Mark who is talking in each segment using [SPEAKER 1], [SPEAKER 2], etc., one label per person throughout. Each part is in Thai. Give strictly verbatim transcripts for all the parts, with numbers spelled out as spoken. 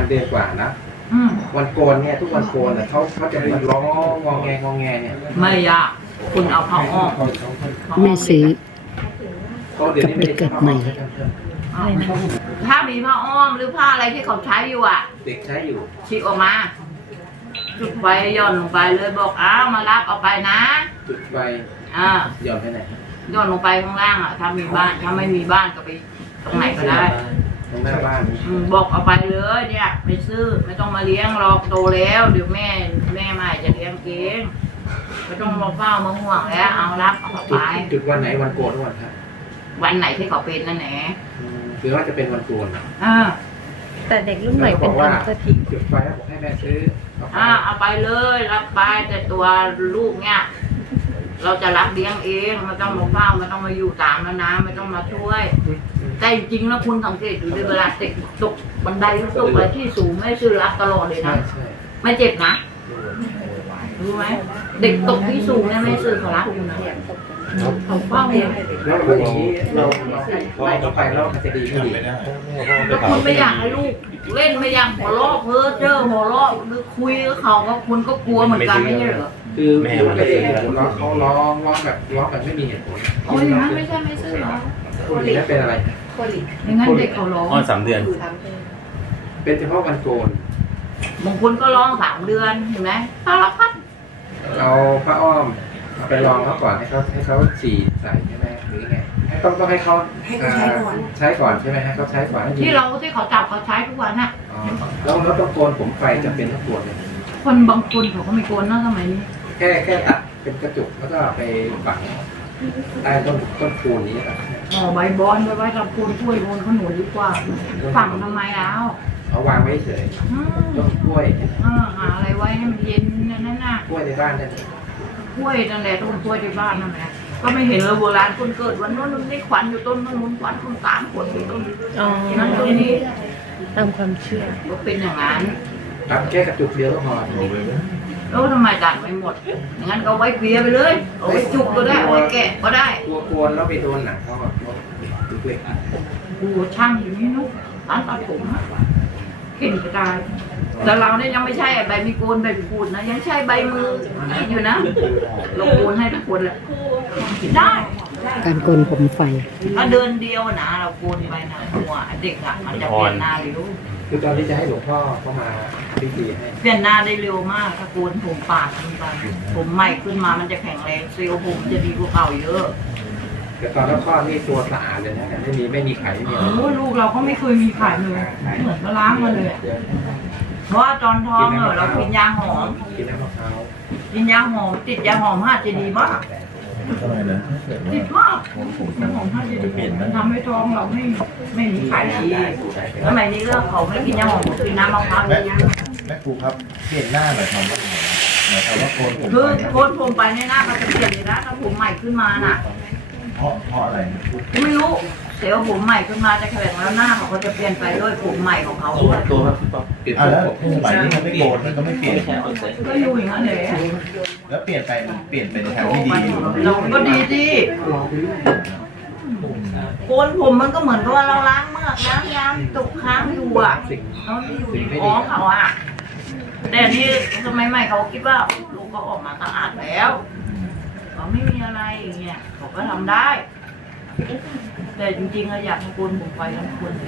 [SPEAKER 1] เดือนกว่านะวันโกนเนี่ยทุกวันโกนเนี่ยเขาเขาจะมาร้องงอแงงอแงเนี่ย
[SPEAKER 2] ไม่ยากคุณเอาผ้าอ้อม
[SPEAKER 3] แม่ซื้อ
[SPEAKER 1] ก็เดี๋ยวนี้ไม่ได้เกิดใหม่
[SPEAKER 2] ถ้ามีผ้าอ้อมหรือผ้าอะไรที่เขาใช้อยู่อ่ะ
[SPEAKER 1] เด็กใช้อยู่
[SPEAKER 2] ฉีกออกมาจุดไฟย่อนลงไปเลยบอกอ้าวมารับเอาไปนะ
[SPEAKER 1] จุดไฟ
[SPEAKER 2] อ่า
[SPEAKER 1] ย่อนไปไหน
[SPEAKER 2] ย่อนลงไปข้างล่างอ่ะถ้ามีบ้านถ้าไม่มีบ้านก็ไปตรงไหนก็ได้
[SPEAKER 1] ตรงหน้าบ้าน
[SPEAKER 2] บอกเอาไปเลยเนี่ยไปซื้อไม่ต้องมาเลี้ยงหรอกโตแล้วเดี๋ยวแม่แม่ใหม่จะเลี้ยงเองไม่ต้องมาเฝ้ามาห่วงแล้วเอารับเอาไป
[SPEAKER 1] จุดวันไหนวันโกนวันครับ
[SPEAKER 2] วันไหนที่เขาเป็นนั่นแหละ
[SPEAKER 1] คือว่าจะเป็นวันโกน
[SPEAKER 2] อ่า
[SPEAKER 3] แต่เด็กรุ่นใหม่เป็นคนสถิต
[SPEAKER 1] จุดไฟแล้วบอกให้แม่ซื้อ
[SPEAKER 2] อ่าเอาไปเลยรับไปแต่ตัวลูกเนี่ยเราจะรับเลี้ยงเองไม่ต้องมาเฝ้าไม่ต้องมาอยู่ตามแล้วนะไม่ต้องมาช่วยแต่จริงๆแล้วคุณสังเกตดูในเวลาเด็กตกบันไดตกไปที่สูงไม่ซื้อรับตลอดเลยนะไม่เจ็บนะรู้ไหมเด็กตกที่สูงเนี่ยไม่ซื้อเขารับคุณนะเขาเฝ้าเนี่ย
[SPEAKER 1] แล้วอย่างนี้เราเราเราไปแล้วจะดีไม่ดี
[SPEAKER 2] แล้วคุณไม่อยากให้ลูกเล่นไม่อยากหัวเราะเพ้อเจ้อหัวเราะหรือคุยกับเขาก็คุณก็กลัวเหมือนกันไม่ใช่เหรอ
[SPEAKER 1] คือแม่ไม่ได้เหตุผลเขาร้องร้องแบบร้องแบบไม่มีเหตุผล
[SPEAKER 2] โอ้ยนะไม่ใช่ไม่ซื้อหรอ
[SPEAKER 1] โคลิเป็นอะไร
[SPEAKER 2] โคลิอย่างนั้นเด็กเขาร้อง
[SPEAKER 4] อ๋อสามเดือน
[SPEAKER 1] เป็นเฉพาะวันโกน
[SPEAKER 2] บางคนก็ร้องสามเดือนเห็นไหมสารพัด
[SPEAKER 1] เอาผ้าอ้อมไปลองเขาก่อนให้เขาให้เขาฉีดใส่ใช่ไหมหรือไงต้องต้องให้เขาใช้ก่อนใช่ไหมให้เขาใช้ก่อน
[SPEAKER 2] ที่เราที่เขาจับเขาใช้ทุกวันน่ะ
[SPEAKER 1] แล้วแล้วต้องโกนผมไฟจะเป็นทั้งตัวเลย
[SPEAKER 2] คนบางคนเขาก็ไม่โกนนะสมัยนี้
[SPEAKER 1] แค่แค่ตัดเป็นกระจุกแล้วก็ไปฝังใต้ต้นต้นปูนนี้ครับ
[SPEAKER 2] อ๋อใบบอนไปไว้กับปูนกล้วยโคนขนุนดีกว่าฝังทำไมแล้ว
[SPEAKER 1] เอาวางไว้เฉยต้นกล้วย
[SPEAKER 2] อ่าหาอะไรไว้ให้มันเย็นนั่นน่ะ
[SPEAKER 1] กล้วยในบ้านนั่น
[SPEAKER 2] กล้วยนั่นแหละต้นกล้วยในบ้านนั่นแหละก็ไม่เห็นเลยโบราณคนเกิดวันนู้นนี่ขวัญอยู่ต้นนู้นขวัญต้นสามขวดอยู่ต้นนั้นต้นนี้
[SPEAKER 3] ตามความเชื่อ
[SPEAKER 2] ก็เป็นอย่างนั้น
[SPEAKER 1] ตัดแค่กระจุกเดียวก็พอ
[SPEAKER 2] แล้วทำไมตัดไม่หมดอย่างนั้นก็ไว้เกลี่ยไปเลยเอาไว้จุกก็ได้เอาไว้แกะก็ได้
[SPEAKER 1] ตัวกวนแล้วไปโดนหนังเขาแบบเล็ก
[SPEAKER 2] ๆดูช่างอยู่นี่นุ๊กร้านตัดผมเก่งกระจายแต่เราเนี่ยยังไม่ใช่ใบมีโกนใบมีปูนนะยังใช้ใบมืออยู่นะเราโกนให้ทุกคนแหละได้
[SPEAKER 3] การโกนผมไฟ
[SPEAKER 2] ถ้าเดินเดียวนะเราโกนไปนะหัวเด็กอ่ะมันจะเปลี่ยนหน้าเร็ว
[SPEAKER 1] คือตอนที่จะให้หลวงพ่อเข้ามาพิธีให้
[SPEAKER 2] เปลี่ยนหน้าได้เร็วมากถ้าโกนผมปาดขึ้นไปผมใหม่ขึ้นมามันจะแข็งแรงเซลล์ผมจะดีกว่าเก่าเยอะ
[SPEAKER 1] แต่ตอนแล้วพ่อนี่ตัวสะอาดเลยนะไม่มีไม่มีไข่ไม่มี
[SPEAKER 2] โอ้ลูกเราก็ไม่เคยมีไข่เลยเหมือนมาล้างมาเลยเพราะว่าตอนท้องเออเรากินยาหอม
[SPEAKER 1] กินน้ำมะพร้าว
[SPEAKER 2] กินยาหอมติดยาหอมห้าจะดีมากติดมากยาหอมห้าจะดีมันทำให้ท้องเราไม่ไม่มีไข่ดีสมัยนี้เรื่องเขาไม่กินยาหอมกินน้ำมะพร้าวอย่างเงี้ย
[SPEAKER 4] แม่ครูครับเปลี่ยนหน้าหน่อยครับหมายความว่าโกนผม
[SPEAKER 2] คือโกนผมไปในหน้ามันจะเปลี่ยนเลยนะถ้าผมใหม่ขึ้นมาน่ะ
[SPEAKER 4] เพราะเพราะอะไร
[SPEAKER 2] ไม่รู้เซลล์ผมใหม่ขึ้นมาจะแข็งแล้วหน้าเขาก็จะเปลี่ยนไปด้วยผมใหม่ของเขาด้วย
[SPEAKER 4] ตัวครับเปลี่ยนแล้วสมัยนี้มันไม่โกนมันก็ไม่เปลี่ยน
[SPEAKER 2] ก็อยู่อย่างนั้นเลย
[SPEAKER 4] แล้วเปลี่ยนไปมันเปลี่ยนไปในทางที่ดี
[SPEAKER 2] เราก็ดีดีโกนผมมันก็เหมือนกับว่าเราล้างเมือกล้างยางตกค้างอยู่อ่ะเขาอยู่ในท้องเขาอ่ะแต่นี่สมัยใหม่เขาคิดว่าลูกก็ออกมาสะอาดแล้วเขาไม่มีอะไรอย่างเงี้ยเขาก็ทำได้แต่จริงๆเราอยากให้โกนผมไฟทุกคน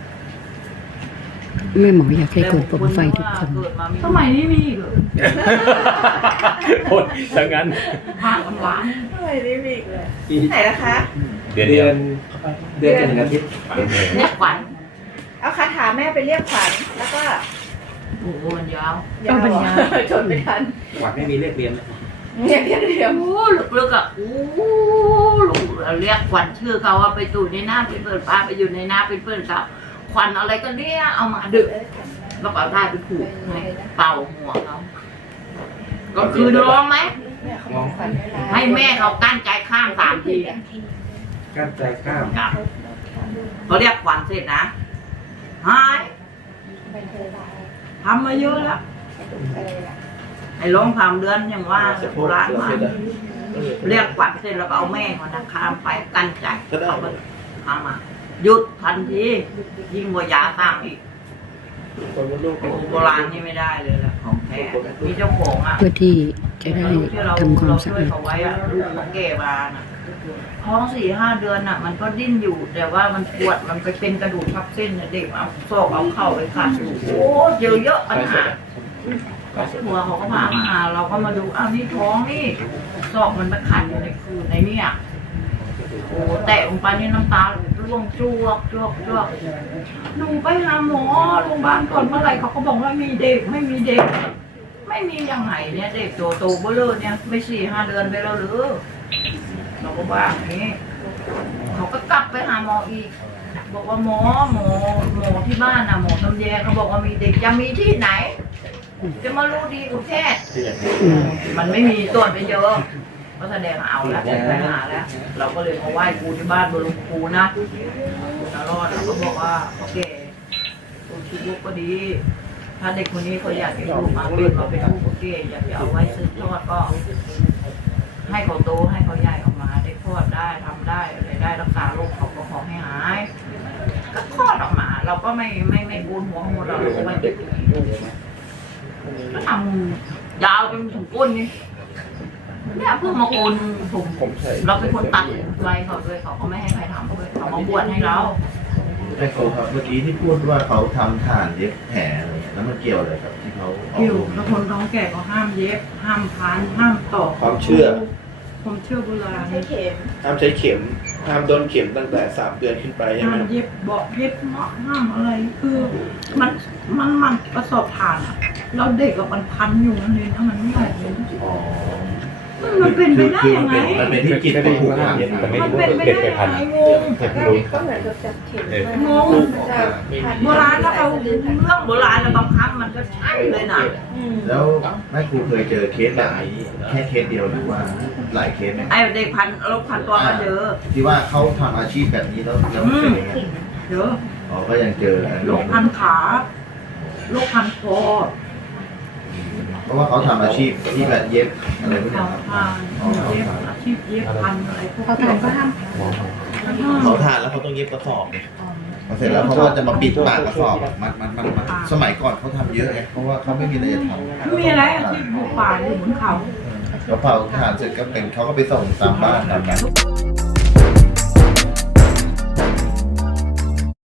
[SPEAKER 3] แม่หมออยากให้โกนผมไฟทุกคน
[SPEAKER 2] สมัยนี้มีเหรอ
[SPEAKER 4] โคตรสังงั้น
[SPEAKER 2] ผ่านหวาน
[SPEAKER 5] สมัยนี้มีเลยไหนล่ะคะ
[SPEAKER 4] เดือน
[SPEAKER 1] เดือนเดือนหนึ่งอาทิตย์
[SPEAKER 2] เรียกขวัญ
[SPEAKER 5] เอาคาถาแม่ไปเรียกขวัญแล้วก็
[SPEAKER 2] โอ้โหมันยาว
[SPEAKER 5] ยาวจนไม่ทัน
[SPEAKER 1] ขวัญไม่มีเลขเรียน
[SPEAKER 5] เรียกเรียกเรียก
[SPEAKER 2] โอ้ลึกๆอ่ะโอ้เรียกขวัญชื่อเขาว่าไปตู่ในหน้าเป็นเปิดปลาไปอยู่ในหน้าเป็นเปิดเขาขวัญอะไรก็เรียกเอามาดึกแล้วก็ได้ไปผูกเป่าหัวเขาก็คือร้องไหมให้แม่เขากั้นใจข้ามสามที
[SPEAKER 1] กั้นใจข้าม
[SPEAKER 2] เขาเรียกขวัญเสร็จนะหายทำมาเยอะแล้วไอ้ร้องสามเดือนอย่างว่าโบราณมาเรียกขวัญเสร็จแล้วก็เอาแม่เขานะข้ามไปกั้นใจเอาไปข้ามมาหยุดทันทียิ่งกว่ายาสร้างอีกโบราณนี่ไม่ได้เลยแหละของแท้มีเจ้าของอ่ะ
[SPEAKER 3] เพื่อที่จะได้
[SPEAKER 2] ที่เรา
[SPEAKER 3] ทำความ
[SPEAKER 2] เรา
[SPEAKER 3] สะ
[SPEAKER 2] ช่วย
[SPEAKER 3] อาด
[SPEAKER 2] เขาไว้อะลูกเขาแก่มาน่ะท้องสี่ห้าเดือนอ่ะ มันก็ดิ้นอยู่ แต่ว่ามันปวดมันไปเป็นกระดูกทับเส้นน่ะเด็กเอาซอกเอาเข่าไปขัดอยู่โอ้เยอะเยอะปัญหาหัวเขาก็พามาหาเราก็มาดูอ้าวนี่ท้องนี่ซอกมันไปขัดอยู่ในคืนในเนี่ยโอ้แตะลงไปนี่น้ำตาร่วงจวกจวกจวกหนูไปหาหมอโรงพยาบาลก่อนเมื่อไหร่เขาก็บอกว่ามีเด็กไม่มีเด็ก ไม่มียังไงเนี่ยเด็กโตโตเบ้อเลยเนี่ยไม่สี่ห้าเดือนไปแล้วหรือเราก็ว่าอย่างนี้เขาก็กลับไปหาหมออีก บอกว่าหมอหมอหมอที่บ้านนะหมอตำแยเขาบอกว่ามีเด็กจะมีที่ไหน จะมารู้ดีกว่าแพทย์
[SPEAKER 3] อืม
[SPEAKER 2] มันไม่มีตรวจไปเยอะก็แสดงเอาแล้วไปหาแล้ว เราก็เลยมาไหว้ครูที่บ้านบรุงครูนะครูนรอดเราก็บอกว่าโอเคครูชีวิตก็ดี ถ้าเด็กคนนี้เขาอยากให้ลูกมาเกิดมาเป็นลูกโอเคอยากจะเอาไว้ซื้อทอดก็ ให้เขาโตให้เขาใหญ่ออกมาได้คลอดได้ทำได้อะไรได้รักษาโรคเขาก็ขอให้หาย ก็คลอดออกมา เราก็ไม่ไม่ไม่บูนหัวของเราเราก็ไม่ติดก็ทำยาวจนถึงก้นนี่เนี่ยเพิ่งมาโกนผมเราเป็นคนตัดไว้เขาด้วยเขาก็ไม่ให้ใครทำด้วยเขามาบวชให้เรา
[SPEAKER 4] ไอ้ครูครับเมื่อกี้ที่พูดว่าเขาทำฐานเย็บแผลอะไรเงี้ยแล้วมันเกี่ยวอะไรกับที่เขาออก
[SPEAKER 2] อยู่
[SPEAKER 4] รูป
[SPEAKER 2] แล้วคนท้องแก่ก็ห้ามเย็บ ห้ามพันห้ามต่อ
[SPEAKER 6] ความเชื่อ
[SPEAKER 2] ความเชื่อโบราณ
[SPEAKER 5] ใช้เข็ม
[SPEAKER 6] ห้ามใช้เข็มห้ามโดนเข็มตั้งแต่สามเดือนขึ้นไปใช่ไหม
[SPEAKER 2] ห้ามเย็บเบาะเย็บเมาะห้ามอะไรคือมันมันมันประสอบผ่านอะเราเด็กกับมันพันอยู่นั่นเองถ้ามันไม่ออกเลย
[SPEAKER 4] อ๋อ
[SPEAKER 2] มันเป็นไปได้
[SPEAKER 4] คือ
[SPEAKER 2] ยังไง
[SPEAKER 4] มันเป็นที่จิตของผู้ทำ
[SPEAKER 1] แต่ไม่
[SPEAKER 2] มัน
[SPEAKER 1] รู้
[SPEAKER 2] เป็นไป
[SPEAKER 1] เด็ก
[SPEAKER 2] ได้
[SPEAKER 1] ไป
[SPEAKER 2] ยัง
[SPEAKER 1] พัน
[SPEAKER 2] ไงงง
[SPEAKER 5] ก็เหมือนกับจับเข็ม
[SPEAKER 2] งงโบราณแล้วเราเรื่องโบราณแล้วบางครั้งมันก็ใช่เลยนะ
[SPEAKER 4] แล้วแม่ครูเคยเจอเคสแบบนี้แค่เคสเดียวหรือว่าหลายเคสไหม
[SPEAKER 2] ไอ้เด็กพันโรคพันตัวก็เยอะ
[SPEAKER 4] ที่ว่าเขาทำอาชีพแบบนี้แล้วแล้วเป็นยังไง
[SPEAKER 2] เยอะ
[SPEAKER 4] อ๋อก็ยังเจอนะ
[SPEAKER 2] โรคพันขาโรคพันคอ
[SPEAKER 4] เพราะว่าเขาทำอาชีพที่แบบเย็บอะไรพวกนี้
[SPEAKER 2] เขา
[SPEAKER 4] ครับ
[SPEAKER 2] ทานเย็บอาชีพเย็บพันอะไรพวก
[SPEAKER 3] เขาทานก็ห้าม
[SPEAKER 6] เขาทานแล้วเขาต้องเย็บกระสอบเนี่ย
[SPEAKER 4] พอเสร็จแล้วเขาก็จะมาปิดปากกระสอบมันมันมันมันสมัยก่อนเขาทำเยอะไงเพราะว่าเขาไม่มีอะไรจะทำ
[SPEAKER 2] ไม่มีอะไรอาชีพอยู่ป่าอยู่บนเขา
[SPEAKER 4] แล้วเผาถ่านเสร็จก็เป็นเขาก็ไปส่งตามบ้านตามนั้น